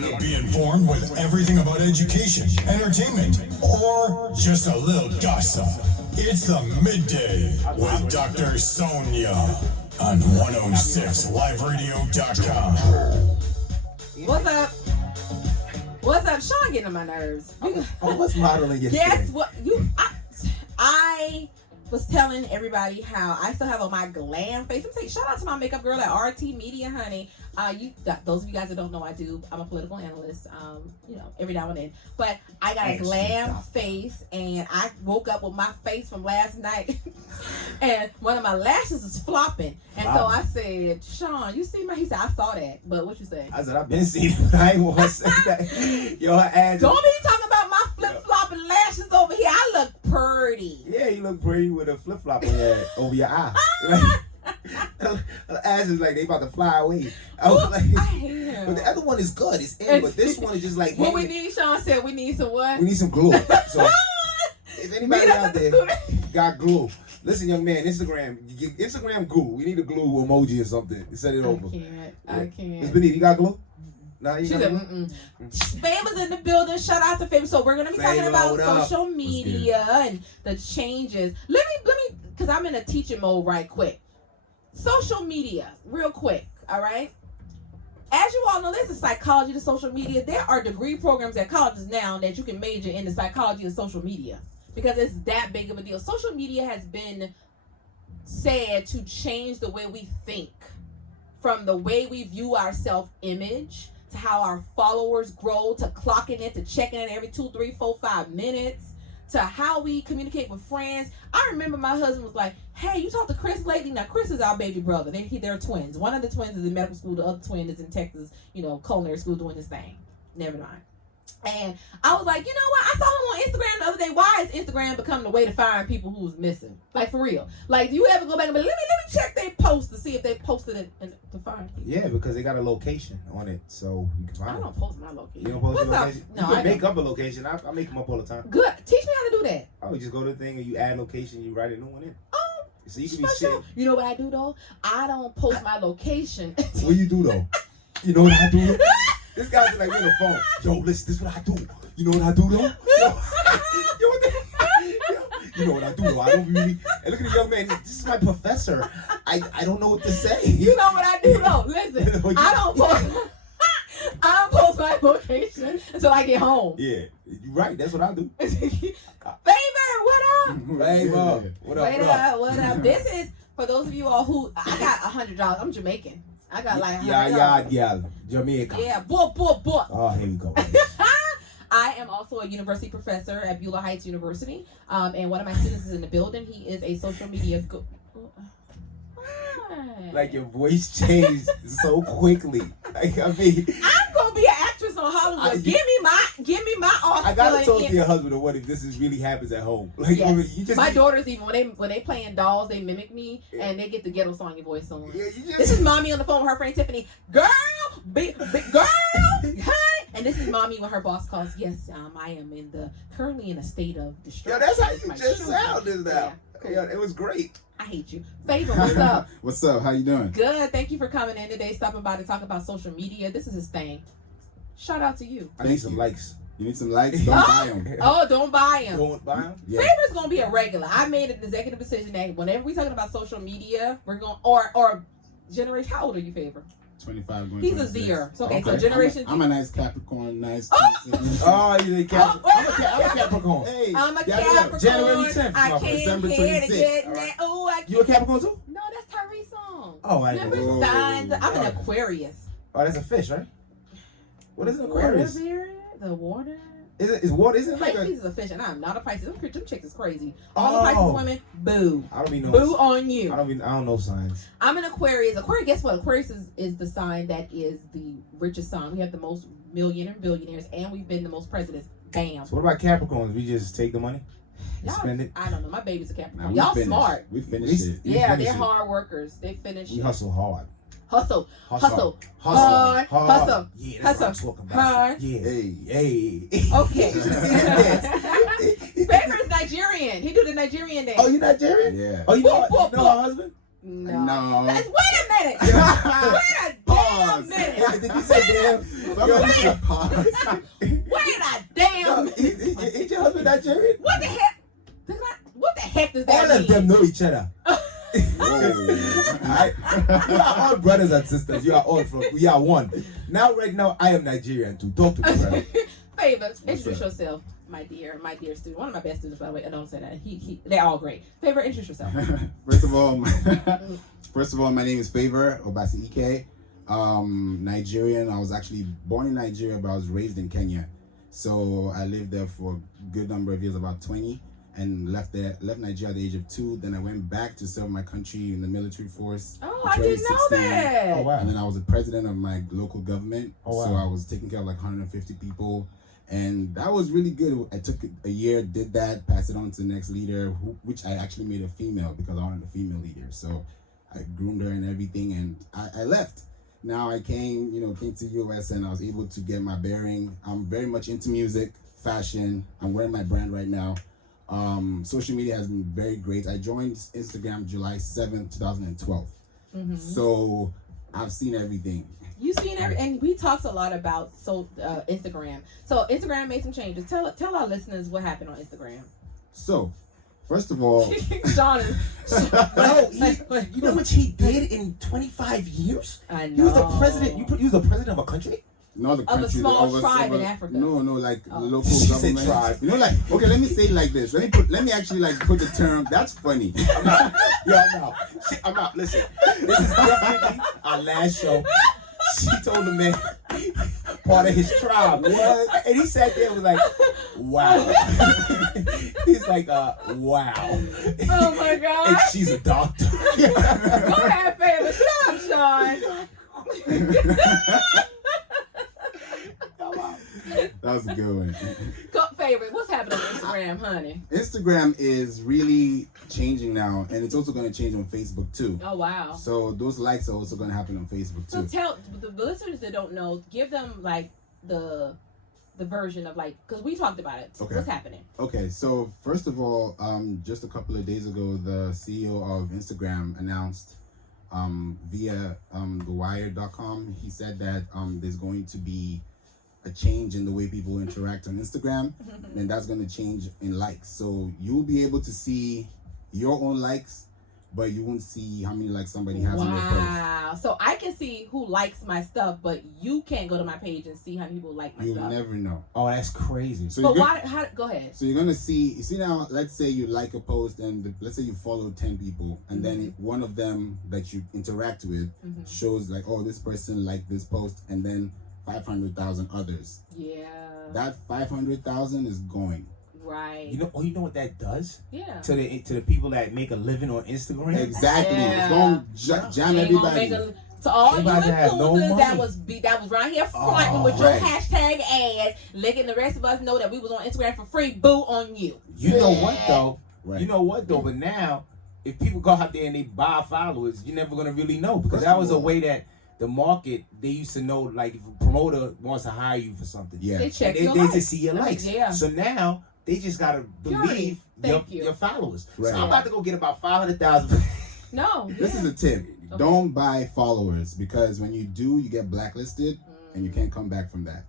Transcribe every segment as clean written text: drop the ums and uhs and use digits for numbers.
Want to be informed with everything about education, entertainment, or just a little gossip? It's the Midday with Dr. Sonia on 106liveradio.com. What's up? What's up? Sean getting on my nerves. I was modeling yesterday. Guess what? I was telling everybody how I still have on my glam face. I'm saying shout out to my makeup girl at RT Media, honey. Those of you guys that don't know, I'm a political analyst. Every now and then. But I got a glam face, and I woke up with my face from last night, and one of my lashes is flopping. And so I said, Sean, you see my? He said, I saw that. But what you say? I said, I've been seeing it. I ain't want to say that. Yo, her ass. Don't be talking about my flip-flopping lashes over here. I look pretty. Yeah, you look pretty with a flip-flop over your eye. Her ass is like they about to fly away. I was like, I hate him. But the other one is good. It's in, but this one is just like. What we need, Sean said, we need some what? We need some glue. So if anybody out there got glue, listen, young man, Instagram glue. We need a glue emoji or something. Set it over. I can't. Miss Benita, you got glue? No, you got glue? Favor's in the building. Shout out to Favor. So we're gonna be talking about social media and the changes. Let me, because I'm in a teaching mode right quick. Social media, real quick, all right? As you all know, there's a psychology to social media. There are degree programs at colleges now that you can major in the psychology of social media because it's that big of a deal. Social media has been said to change the way we think, from the way we view our self-image to how our followers grow, to clocking it, to checking it every 2, 3, 4, 5 minutes, to how we communicate with friends. I remember my husband was like, hey, you talked to Chris lately? Now, Chris is our baby brother. They're twins. One of the twins is in medical school. The other twin is in Texas, culinary school doing his thing. Never mind. And I was like, you know what? I saw him on Instagram the other day. Why is Instagram becoming the way to find people who's missing? Like, for real. Like, do you ever go back and be like, let me check their post to see if they posted it to find people? Yeah, because they got a location on it, so you can find it. I don't post my location. You don't post your location? No, you can make up a location. I make them up all the time. Good. Teach me how to do that. Oh, you just go to the thing and you add location, you write a new one in. Oh, so you can be sitting. You know what I do, though? I don't post my location. What do you do, though? You know what I do? This guy's like on the phone. Yo, listen, this is what I do. You know what I do, though? Yo, what the? You know what I do, though? I don't really. And look at the young man. This is my professor. I don't know what to say. You know what I do, though? Listen, I don't post my location until I get home. Yeah, you're right. That's what I do. Favor, what up? Favor, what up? What up? This is for those of you all who I got $100. I'm Jamaican. I got like $100. Yeah, Jamaica. Yeah, boy. Oh, here we go. I am also a university professor at Beulah Heights University, and one of my students is in the building. He is a social media. Like your voice changed so quickly. Like I'm gonna be an actress on Hollywood. Give me my Oscar. I gotta talk to your husband or what if this really happens at home. Like yes. you just, my daughters even when they playing dolls, they mimic me and they get the ghetto song your voice on. Yeah, this is mommy on the phone with her friend Tiffany. Girl, big girl, hi. And this is mommy when her boss calls. Yes, I am currently in a state of distress. Yo, that's how you just sounded now. Yeah, it was great. I hate you. Favor, what's up? What's up? How you doing? Good. Thank you for coming in today, stopping by to talk about social media. This is his thing. Shout out to you. I need some likes. You need some likes? Don't buy them. Oh, don't buy them. Don't buy them? Yeah. Favor's going to be a regular. I made an executive decision that whenever we're talking about social media, we're going, or generation, how old are you, Favor? 25 going He's 26. a Zero. So, okay, so generation. I'm a nice Capricorn, nice. Oh, you a Capricorn. I'm a Capricorn. Hey, I'm a Capricorn. January 10th. I can't December hear it 26th. again. Oh, I can't. You a Capricorn too? No, that's Tyree's song. Oh, I Remember know. signs? I'm an Aquarius. Oh, that's a fish, right? What is an Aquarius? The water. Is water? Isn't it like Pisces is a fish, and I'm not a Pisces. Them chicks is crazy. Oh. All the Pisces women, boo. I don't even know. Boo on you. I don't know signs. I'm an Aquarius. Aquarius, guess what? Aquarius is the sign that is the richest sign. We have the most millionaire and billionaires, and we've been the most presidents. Bam. So what about Capricorns? We just take the money and Y'all, spend it? I don't know. My baby's a Capricorn. Nah, Y'all finished. smart. We finished it. Yeah, they're hard workers. They finish. We hustle hard. Hustle. Hard. Hustle. Yeah, that's what I'm talking about. Hard. Yeah. Hey. Okay. You see this? Favor is Nigerian. He do the Nigerian dance. Oh, you Nigerian? Yeah. Oh, you know Boop, boop, my husband? No. No. Wait a minute. Wait a pause. minute. Did you say damn? Somebody should pause. Wait a damn. Ain't your husband Nigerian? What the heck? What the heck does that All mean? of them know each other. Whoa. You are all brothers and sisters. You are all we are one. Right now, I am Nigerian too. Talk to me, brother. Favor, introduce yourself, my dear student. One of my best students, by the way. I don't say that. They're all great. Favor, introduce yourself. First of all, my name is Flaev Beatz, Ike. Nigerian. I was actually born in Nigeria, but I was raised in Kenya. So I lived there for a good number of years, about 20, and left Nigeria at the age of 2. Then I went back to serve my country in the military force. Oh, in I didn't know 2016. that. Oh, wow. And then I was the president of my local government. Oh, wow. So I was taking care of like 150 people. And that was really good. I took a year, did that, passed it on to the next leader, which I actually made a female because I wanted a female leader. So I groomed her and everything, and I left. Now I came to US, and I was able to get my bearing. I'm very much into music, fashion. I'm wearing my brand right now. Social media has been very great. I joined Instagram July 7th, 2012. Mm-hmm. So I've seen everything. You've seen and we talked a lot about Instagram. So Instagram made some changes. Tell our listeners what happened on Instagram. So, first of all, Sean is. No, you know what he did in 25 years? I know. He was the president. He was the president of a country? not the Of a country, small tribe in Africa. No, like Oh. local She said government. tribe. Like, okay, let me say it like this. Let me actually like put the term. That's funny. I'm out. I'm out. Listen, this is definitely our last show. She told the man part of his tribe. What? And he sat there and was like, wow. He's like, wow. Oh my God. And she's a doctor. Go ahead, Favor. Shut up, Sean. That was a good one. Favorite, what's happening on Instagram, honey? Instagram is really changing now, and it's also going to change on Facebook too. Oh wow. So those likes are also going to happen on Facebook So too. tell the listeners that don't know, give them like the version of like, because we talked about it. Okay. What's happening? Okay, so first of all, just a couple of days ago, the CEO of Instagram announced via thewire.com, he said that there's going to be a change in the way people interact on Instagram, and that's going to change in likes. So you'll be able to see your own likes, but you won't see how many likes somebody has on their post. Wow. So I can see who likes my stuff, but you can't go to my page and see how many people like my You'll stuff. never know. Oh, that's crazy. So But you're why? Go ahead. So you're gonna see. You see now. Let's say you like a post, and let's say you follow 10 people, and then one of them that you interact with shows like, oh, this person liked this post, and then 500,000 others. Yeah. That 500,000 is going. Right. You know what that does Yeah. to the people that make a living on Instagram? Exactly. Yeah. It's going to jam They gonna everybody. make to all you Everybody have no influencers that money. was right here fronting Oh, with your right. hashtag ads, letting the rest of us know that we was on Instagram for free. Boo on you. You know what though? Right. You know what though? But now, if people go out there and they buy followers, you're never gonna really know, because First that of was a all- way that the market, they used to know, like if a promoter wants to hire you for something, Yeah. They check they your just likes. see your likes. Yeah. So now they just gotta believe Thank you. your followers. Right. So I'm about to go get about 500,000. No. This is a tip. Okay. Don't buy followers, because when you do, you get blacklisted, and you can't come back from that.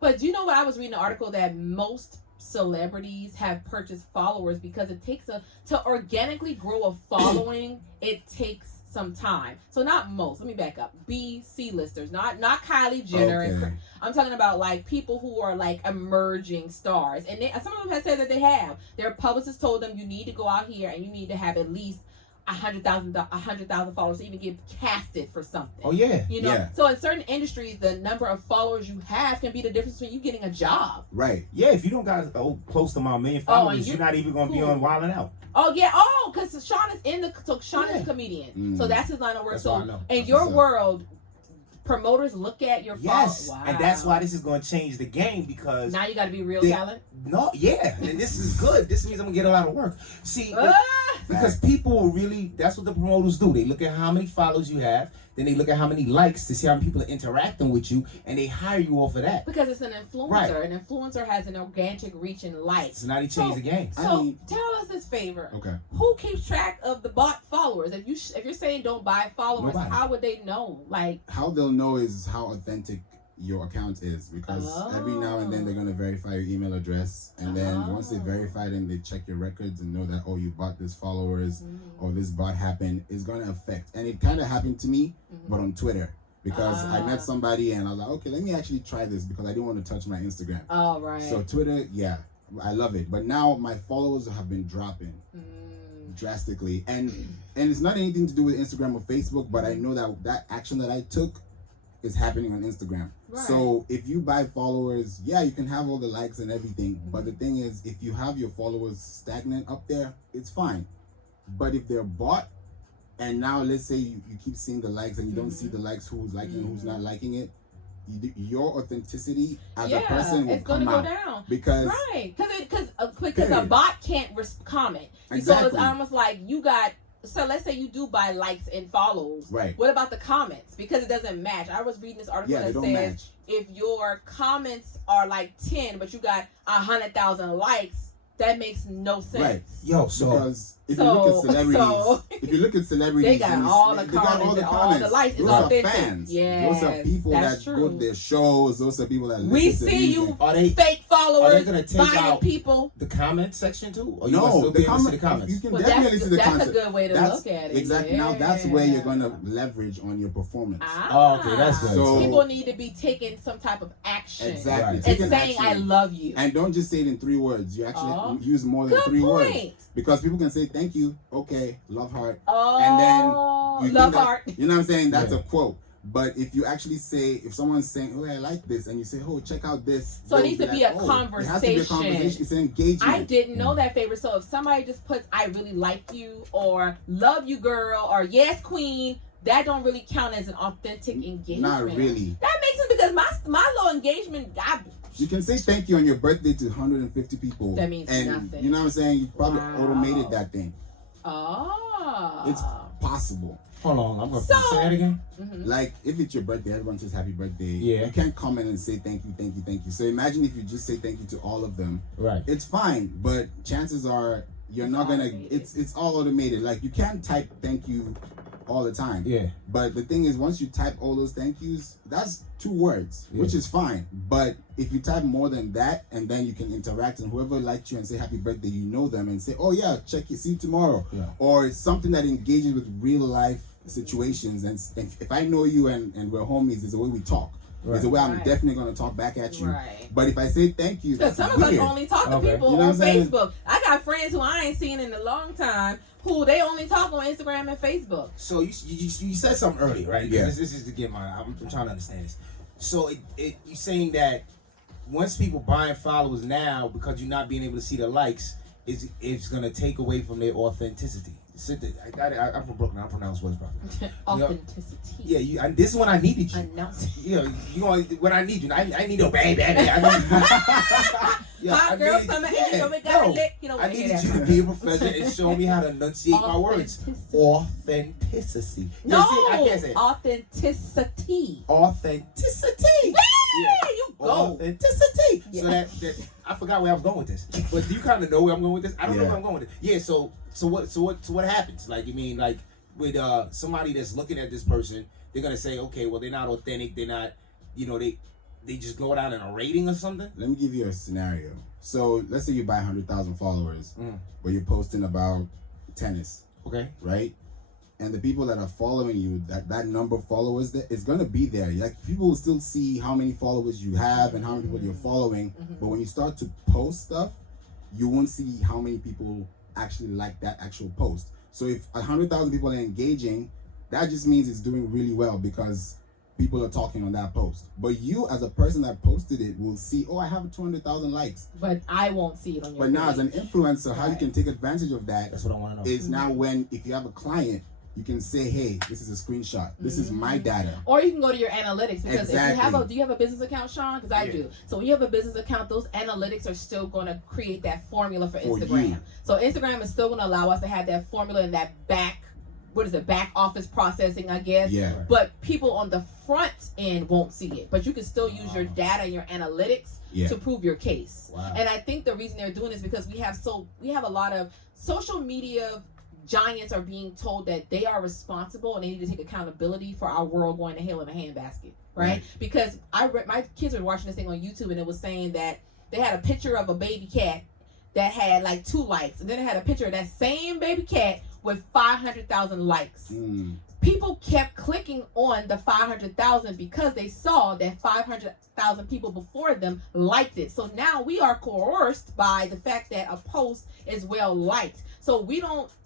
But do you know what? I was reading an article that most celebrities have purchased followers because it takes to organically grow a following. It takes some time. So not most. Let me back up. C-listers, not Kylie Jenner. Okay. And I'm talking about like people who are like emerging stars, and some of them have said that they have. Their publicist told them you need to go out here and you need to have at least 100,000 followers to even get casted for something. Oh yeah. You know, Yeah. so in certain industries, the number of followers you have can be the difference between you getting a job. Right. Yeah, if you don't got close to my million followers, you- you're not even gonna be cool. on Wild 'N Out. Oh yeah, because Sean is Sean is a comedian, so that's his line of work. That's So all I know. in your What's up? world, promoters look at your Yes, Wow. and that's why this is gonna change the game, because Now you got to be real They- talent. no, yeah, and this is good. This means I'm gonna get a lot of work. See, Ah! because people will really, that's what the promoters do. They look at how many followers you have, then they look at how many likes to see how many people are interacting with you, and they hire you off of that. Because it's an influencer. Right. An influencer has an organic reach and likes. So now they change the game. So tell us this favor. Okay. Who keeps track of the bot followers? If you're saying don't buy followers, Nobody. how would they know? Like, How they'll know is how authentic your account is, because every now and then they're gonna verify your email address, and then once they verify it and they check your records and know that, oh, you bought this followers or this bot happened, it's gonna affect. And it kind of happened to me, but on Twitter, because I met somebody and I was like, okay, let me actually try this, because I didn't want to touch my Instagram. oh right. So Twitter, yeah, I love it, but now my followers have been dropping drastically, and it's not anything to do with Instagram or Facebook, but I know that action that I took is happening on Instagram. Right. So if you buy followers, yeah, you can have all the likes and everything, but the thing is, if you have your followers stagnant up there, it's fine. But if they're bought, and now let's say you keep seeing the likes and you don't see the likes, who's liking and who's not liking it, your authenticity as a person will it's gonna come go out. down. Because Because a Period. bot can't comment. So Exactly. it's almost like you got. So let's say you do buy likes and follows. Right. What about the comments? Because it doesn't match. I was reading this article Yeah, they that don't says match. if your comments are like 10, but you got 100,000 likes, that makes no sense. Right. Yo, so Because if you look at celebrities, if you look at celebrities, They got and all the they got comments all the and all comments. the likes. It's Those are authentic. fans. Those are Yes, people that's that go to true. their shows. Those are people that We listen to see music. you are they fake followers are they gonna take buying out people. the comment section too? Or you No, must still the be able to see the comment. comments? You can Well, definitely see the that's comments. a good way to look at it. Exactly. Now that's where you're gonna leverage on your performance. Oh, okay, that's good. So- people need to be taking some type of action. Exactly. Right. And Taking saying action. I love you. And don't just say it in 3 words. You actually Oh. use more than Good 3 words. point. Because people can say thank you, okay, love heart, Oh, and then you love think that- heart. You know what I'm saying? That's Yeah. a quote. But if you actually say, if someone's saying, "Oh, I like this," and you say, "Oh, check out this," So it they'll needs to like, be a "Oh," It has to be a conversation. conversation. It's an engagement. I didn't know that, favor. So if somebody just puts "I really like you" or "love you, girl" or "yes, queen," that don't really count as an authentic engagement. Not really. That makes sense because my low engagement, You can say thank you on your birthday to 150 people. That means and nothing. You know what I'm saying? You probably Wow. automated that thing. oh, It's possible. Hold on, I'm gonna So- say that again. Mhm. Like, if it's your birthday, everyone says happy birthday. Yeah. You can't comment and say thank you, thank you, thank you. So imagine if you just say thank you to all of them. Right. It's fine, but chances are you're not gonna. Automated. It's all automated. Like, you can't type thank you all the time. Yeah. But the thing is, once you type all those thank yous, that's 2 words, Yeah. which is fine. But if you type more than that, and then you can interact, and whoever liked you and say happy birthday, you know them, and say, oh yeah, check it, see you tomorrow. Yeah. Or it's something that engages with real life situations. And if I know you and we're homies, it's the way we talk. Right. It's the way I'm Right. definitely going to talk back at you. Right. But if I say thank you, Because that's some of weird. us only talk to Okay. people You know on what I'm saying? Facebook. I got friends who I ain't seen in a long time who they only talk on Instagram and Facebook. So you said something earlier, right? Yeah. This is to get my. I'm trying to understand this. So you saying that once people buying followers now because you're not being able to see the likes, it's gonna take away from their authenticity. Sit there. I'm from Brooklyn. I pronounce words properly. Authenticity. Yeah, this is when I needed you. Announce. You know, when I need you. I need a baby. Hot girl summer, and you know we got a lick. You know I what needed you to be a professor and show me how to enunciate my words. Authenticity. No, I can't say it. authenticity. Authenticity. Yeah, you go. Authenticity. Yeah. So that I forgot where I was going with this, but do you kind of know where I'm going with this? I don't know Yeah. where I'm going with it. Yeah. So what happens? Like, you mean, like with somebody that's looking at this person, they're gonna say, okay, well, they're not authentic. They're not, they just go down in a rating or something. Let me give you a scenario. So let's say you buy 100,000 followers, Mm. but you're posting about tennis, Okay. right? And the people that are following you, that number of followers, that is gonna be there. Like, people will still see how many followers you have and how many people you're following. But when you start to post stuff, you won't see how many people actually like that actual post. So if 100,000 people are engaging, that just means it's doing really well because people are talking on that post. But you, as a person that posted it, will see, oh, I have 200,000 likes. But I won't see it on your But now, as an page. influencer, how you Right. can take advantage of that That's what I want to know. is now when, if you have a client, you can say, hey, this is a screenshot. This is my data. Or you can go to your analytics because if you have Exactly. do you have a business account, Sean? Because I Yeah. do. So when you have a business account, those analytics are still going to create that formula for For Instagram. you. So Instagram is still going to allow us to have that formula in that back what is it, back office processing, I guess. Yeah. But people on the front end won't see it. But you can still use your data and your analytics to prove your case. Wow. And I think the reason they're doing this is because we have a lot of social media giants are being told that they are responsible and they need to take accountability for our world going to hell in a handbasket, right? Because my kids were watching this thing on YouTube and it was saying that they had a picture of a baby cat that had like 2 likes, and then it had a picture of that same baby cat with 500,000 likes. People kept clicking on the 500,000 because they saw that 500,000 people before them liked it. So now we are coerced by the fact that a post is well liked. So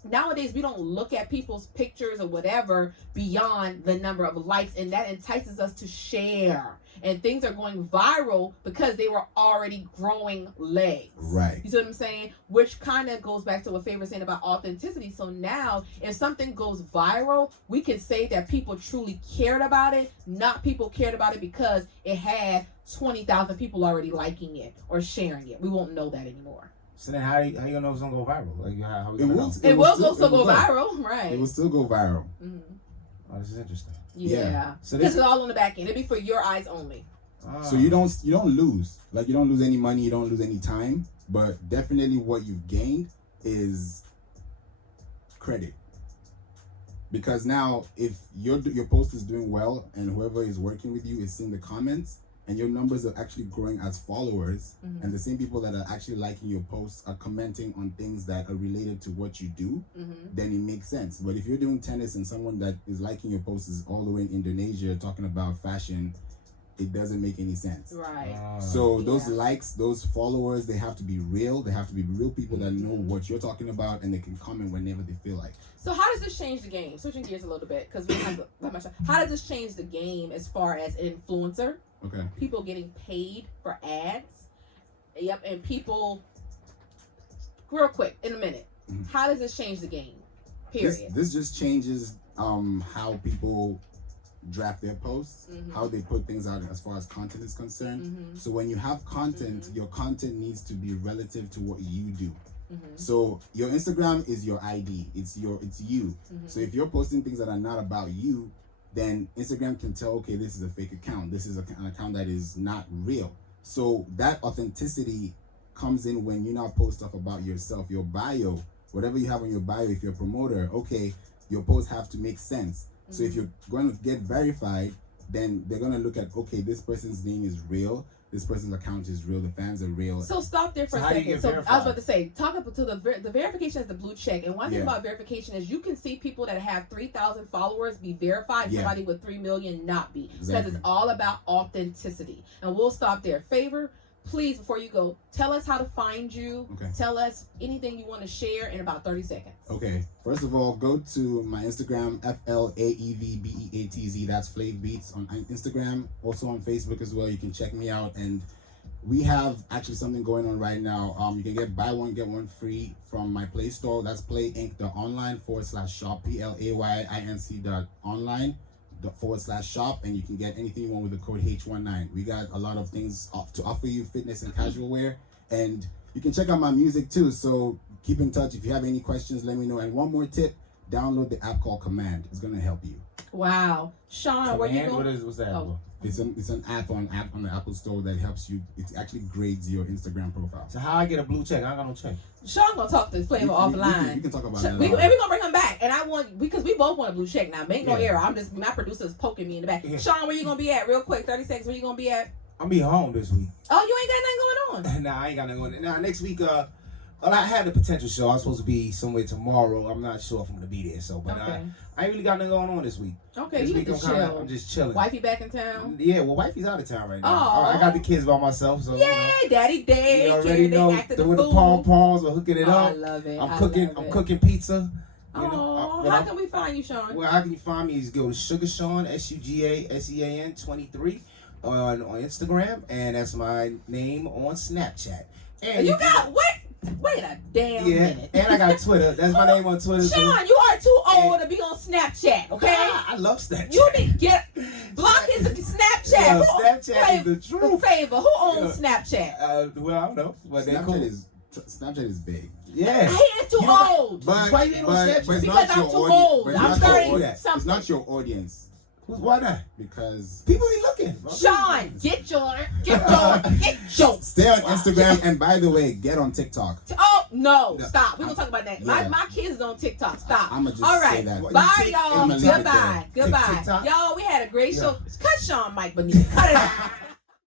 nowadays we don't look at people's pictures or whatever beyond the number of likes, and that entices us to share. And things are going viral because they were already growing legs. Right. You see what I'm saying? Which kind of goes back to what Favor was saying about authenticity. So now, if something goes viral, we can say that people truly cared about it, not people cared about it because it had 20,000 people already liking it or sharing it. We won't know that anymore. So then how you gonna know it's gonna go viral? Like how we It gonna will. know? It will still go viral, right? It will still go viral. Mm-hmm. Oh, this is interesting. Yeah. So Because this it's all on the back end. It'll be for your eyes only. So you don't lose. Like, you don't lose any money, you don't lose any time, but definitely what you've gained is credit. Because now if your post is doing well and whoever is working with you is seeing the comments and your numbers are actually growing as followers, and the same people that are actually liking your posts are commenting on things that are related to what you do, then it makes sense. But if you're doing tennis and someone that is liking your posts is all the way in Indonesia talking about fashion, it doesn't make any sense. Right. So those likes, those followers, they have to be real. They have to be real people that know what you're talking about, and they can comment whenever they feel like. So how does this change the game? Switching gears a little bit because we have that much time. How does this change the game as far as an influencer? Okay. People getting paid for ads. Yep, and people. Real quick, in a minute. How does this change the game? Period. This just changes how people draft their posts, how they put things out as far as content is concerned. So when you have content, your content needs to be relative to what you do. So your Instagram is your ID. It's you. So if you're posting things that are not about you, then Instagram can tell, okay, this is a fake account. This is an account that is not real. So that authenticity comes in when you now post stuff about yourself, your bio, whatever you have on your bio. If you're a promoter, okay, your posts have to make sense. So if you're going to get verified, then they're going to look at, okay, this person's name is real. This person's account is real. The fans are real. So stop there for a second. So I was about to say, talk about the verification is the blue check. And one thing about verification is you can see people that have 3,000 followers be verified, somebody with 3 million not be. Because it's all about authenticity. And we'll stop there. Favor, please, before you go, tell us how to find you. Okay. Tell us anything you want to share in about 30 seconds. Okay. First of all, go to my Instagram, FLAEVBEATZ. That's Flaev Beatz on Instagram. Also on Facebook as well. You can check me out. And we have actually something going on right now. You can get buy one, get one free from my Play Store. That's playinc.online/shop, PLAYINC.online. /shop, and you can get anything you want with the code H19. We got a lot of things to offer you, fitness and casual wear, and you can check out my music too. So keep in touch. If you have any questions, let me know. And one more tip, download the app called Command. It's gonna help you. Wow. Sean, where you going? What's that? Oh. It's an app on the Apple Store that helps you. It actually grades your Instagram profile. So how I get a blue check? I ain't got no check. Sean gonna talk to Flavor offline. We can talk about that. We're gonna bring him back, and I want because we both want a blue check now. Make no error. My producer's poking me in the back. Sean, where you gonna be at? Real quick, 30 seconds. Where you gonna be at? I'm be home this week. Oh, you ain't got nothing going on. Nah, I ain't got nothing going on. Now next week, well, I have the potential show. I'm supposed to be somewhere tomorrow. I'm not sure if I'm gonna be there. So, but I ain't really got nothing going on this week. Okay, this you week need to chill. I'm just chilling. Wifey back in town? Yeah, well, wifey's out of town right now. Oh. I got the kids by myself, so yeah, Daddy Day. You already know doing the pom-poms or hooking it up. I love it. I'm cooking pizza. How can we find you, Sean? Well, how can you find me? Is go to Sugar Sean, SUGASEAN 23 on Instagram, and that's my name on Snapchat. And you got what? Wait a damn minute. And I got Twitter. That's my name on Twitter. Sean, you are too old to be on Snapchat, okay? I love Snapchat. You need to block his Snapchat. Yeah, Snapchat is the truth. Favor, who owns Snapchat? Well, I don't know. But Snapchat is Snapchat is big. Yeah. I hate it's too old. But, Why you ain't on Snapchat? it's Because not I'm your too audience. old. But it's I'm not your starting audience. something. It's not your audience Why not? because People be looking. Sean, get your. stay on Instagram and by the way, get on TikTok. Oh no! Stop. We're gonna talk about that. Yeah. My kids is on TikTok. Stop. I'ma just All say right. that. Bye, y'all. I'ma leave it Goodbye. there. Goodbye. TikTok? Y'all, we had a great show. Cut Sean Mike Bonita. Cut it out.